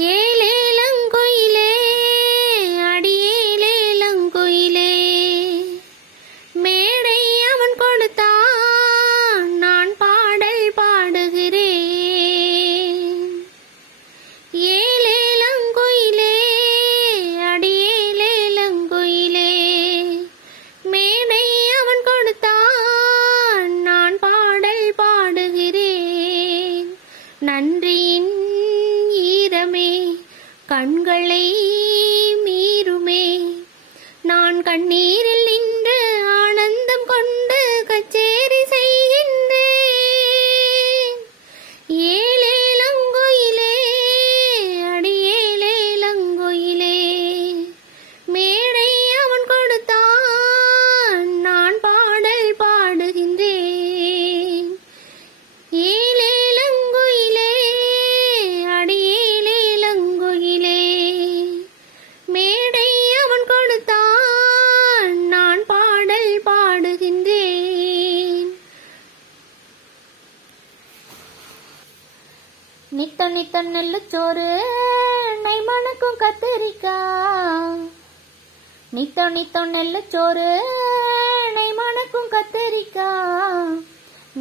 ஏலேலங்குயிலே அடியேலேலங்குயிலே மேடை அவன் கொடுத்தான் நான் பாடல் பாடுகிறேன். ஏலேலங்குயிலே அடியேலேலங்குயிலே மேடை அவன் கொடுத்தான் நான் பாடல் பாடுகிறேன். நன்றியின் கண்களை மீறுமே நான் கண்ணீரில் நின்று ஆனந்தம் கொண்டு கச்சேரி செய்கின்றேன். ஏலேலங்குயிலே அடியேலேலங்குயிலே மேடை அவன் கொடுத்தான் நான் பாடல் பாடுகின்றேன். நித்த நித்த நெல்லுச்சோறு நெய் மணக்கும் கத்தரிக்காய். நித்த நித்த நெல்லுச்சோறு நெய் மணக்கும் கத்தரிக்காய்.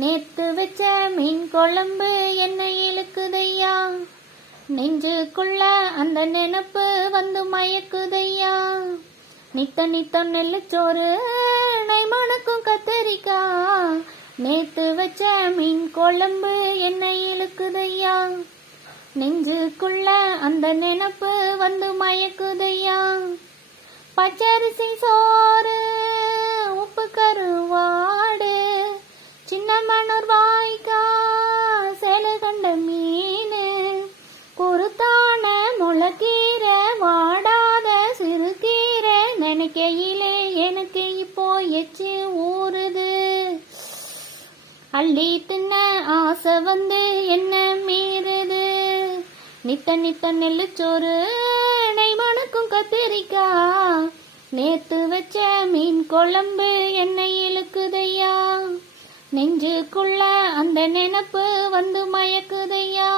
நேத்து வச்ச மீன் குழம்பு என்ன இழுக்குதையா. நெஞ்சுக்குள்ள அந்த நினப்பு வந்து மயக்குதையா. நித்த நித்த நெல்லுச்சோறு நெய் மணக்கும் கத்தரிக்காய். நேத்து வச்ச மீன் குழம்பு என்ன இழுக்குதையா. நெஞ்சுக்குள்ள அந்த நினப்பு வந்து மயக்குதையா. பச்சரிசி சோறு உப்பு கருவாடு சின்ன மணர் வாய்க்கா சேலை கண்ட மீன் குருத்தான முளக்கீரை வாடாத சிறுகீரை நினைக்கையிலே எனக்கு இப்போ எச்சு ஊறுது. அள்ளி தின்ன ஆசை வந்து என்ன மீறுது. நித்த நித்த நெல்லுச்சோறு நெய் மணக்கும் கத்திரிக்காய். நேத்து வச்ச மீன் குழம்பு என்ன இழுக்குதையா. நெஞ்சுக்குள்ள அந்த நினப்பு வந்து மயக்குதையா.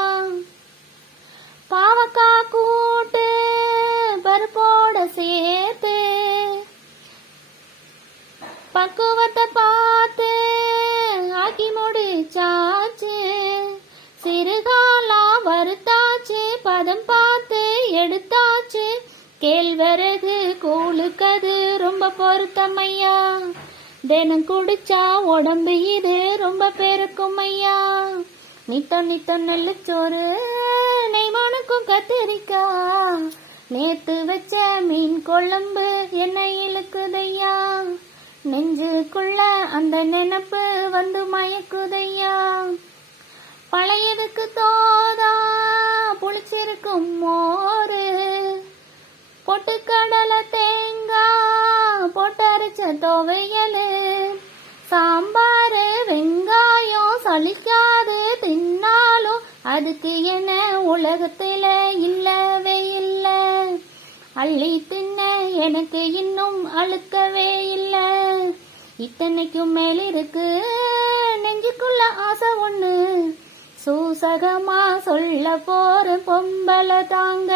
பாவக்கா கூட்டு பருப்போட சேர்த்து பக்குவத்தை பார்த்து ஆக்கி முடிச்சாச்சு. சிறுகாலா வறுத்தாச்சு பதம் பார்த்து எடுத்தாச்சு. கேழ்வரகு கூழுக்கது ரொம்ப பொருத்தமையா. தினம் குடிச்சா உடம்பு இது ரொம்ப பெருக்குமையா. நித்த நித்த நெல்லுச்சோறு நெய் மணக்கும் கத்திரிக்காய். நேத்து வச்ச மீன் குழம்பு என்ன இழுக்குதையா. நெஞ்சுக்குள்ள அந்த நினப்பு வந்து மயக்குதையா. பழையதுக்கு தோதா புளிச்சிருக்கும் மோரு பொட்டுக்கடலை தேங்காய் போட்டரைச்ச துவையலு சாம்பாரு வெங்காயம் சலிக்காது தின்னாலும் அதுக்கு என்ன உலகத்துல இல்லவே இல்லை. அள்ளி தின்ன எனக்கு இன்னும் அழுக்கவே இல்லை. இத்தனைக்கும் மேலிருக்கு நெஞ்சுக்குள்ள ஆசை ஒண்ணு. சூசகமா சொல்ல போற பொம்பளை தாங்க.